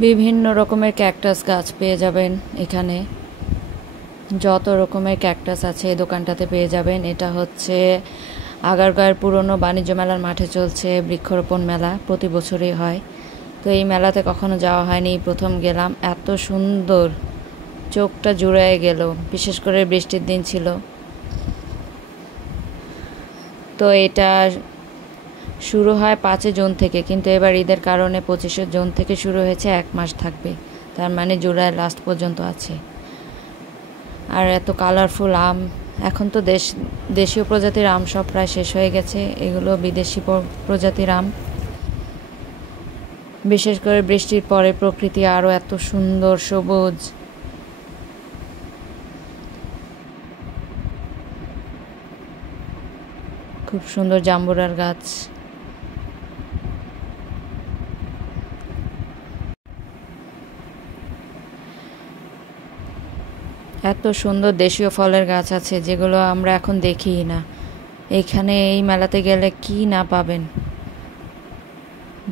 বিভিন্ন রকমের ক্যাকটাস গাছ পেয়ে যাবেন এখানে। যত রকমের ক্যাকটাস আছে এই দোকানটাতে পেয়ে যাবেন। এটা হচ্ছে আগারগাঁওয়ের পুরনো বাণিজ্য মেলার মাঠে চলছে বৃক্ষরোপণ মেলা, প্রতি বছরই হয়। তো এই মেলাতে কখনো যাওয়া হয়নি, প্রথম গেলাম। এত সুন্দর, চোখটা জুড়ায় গেল, বিশেষ করে বৃষ্টির দিন ছিল। তো এটা শুরু হয় 5 জুন থেকে, কিন্তু এবার ঈদের কারণে 25 জুন থেকে শুরু হয়েছে, 1 মাস থাকবে। তার মানে জুলাই লাস্ট পর্যন্ত আছে। আর এত কালারফুল আম, এখন তো দেশীয় প্রজাতির আম সব প্রায় শেষ হয়ে গেছে, এগুলো বিদেশি প্রজাতির আম। বিশেষ করে বৃষ্টির পরে প্রকৃতি আরও এত সুন্দর সবুজ। খুব সুন্দর জাম্বুরার গাছ। এত সুন্দর দেশীয় ফলের গাছ আছে যেগুলো আমরা এখন দেখিই না। এখানে এই মেলাতে গেলে কি না পাবেন।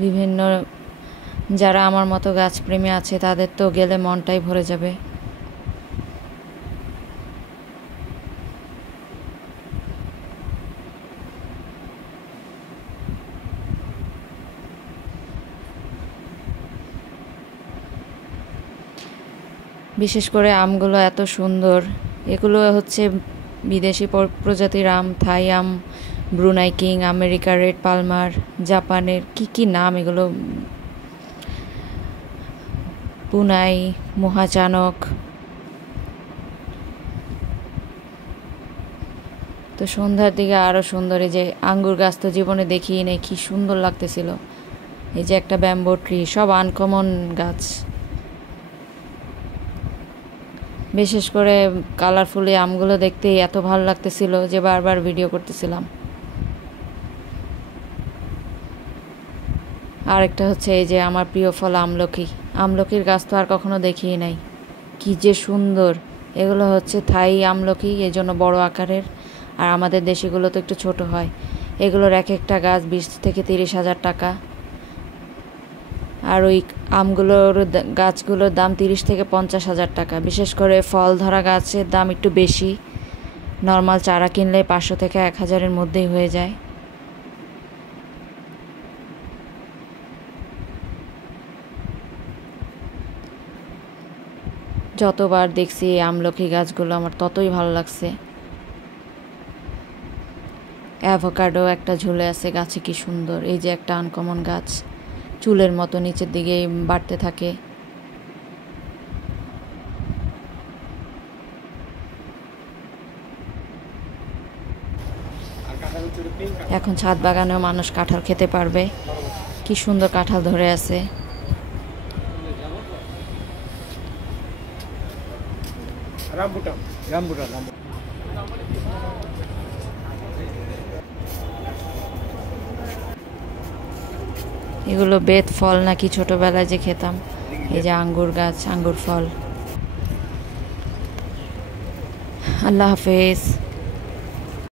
বিভিন্ন, যারা আমার মতো গাছপ্রেমী আছে তাদের তো গেলে মনটাই ভরে যাবে। বিশেষ করে আমগুলো এত সুন্দর। এগুলো হচ্ছে বিদেশি প্রজাতির আম, থাই আম, ব্রুনাই কিং, আমেরিকার রেড পালমার, জাপানের কি নাম এগুলো, পুনাই, মহাচানক। তো সন্ধ্যার দিকে আরও সুন্দর। এই যে আঙ্গুর গাছ তো জীবনে দেখিই নেই, কি সুন্দর লাগতেছিল। এই যে একটা ব্যাম্বো ট্রি, সব আনকমন গাছ। বিশেষ করে কালারফুল এই আমগুলো দেখতেই এত ভালো লাগতেছিল যে বারবার ভিডিও করতেছিলাম। আরেকটা হচ্ছে এই যে আমার প্রিয় ফল আমলকি। আমলকির গাছ তো আর কখনো দেখিই নাই, কি যে সুন্দর। এগুলো হচ্ছে থাই আমলকি, এই জন্য বড় আকারের, আর আমাদের দেশিগুলো তো একটু ছোট হয়। এগুলোর এক একটা গাছ 20 থেকে 30 হাজার টাকা। আর ওই আমগুলোর গাছগুলোর দাম 30 থেকে 50 হাজার টাকা। বিশেষ করে ফল ধরা গাছের দাম একটু বেশি। নর্মাল চারা কিনলে 500 থেকে 1000-এর মধ্যেই হয়ে যায়। যতবার দেখছি এই আমলকি গাছগুলো আমার ততই ভালো লাগছে। অ্যাভোকাডো একটা ঝুলে আছে গাছে, কি সুন্দর। এই যে একটা আনকমন গাছ, চুলের মতো নিচের দিকে বাড়তে থাকে। এখন ছাদ বাগানেও মানুষ কাঁঠাল খেতে পারবে। কি সুন্দর কাঁঠাল ধরে আছে। এগুলো বেত ফল নাকি ছোটবেলায় যে খেতাম। এই যে আঙ্গুর গাছ, আঙ্গুর ফল। আল্লাহ হাফেজ।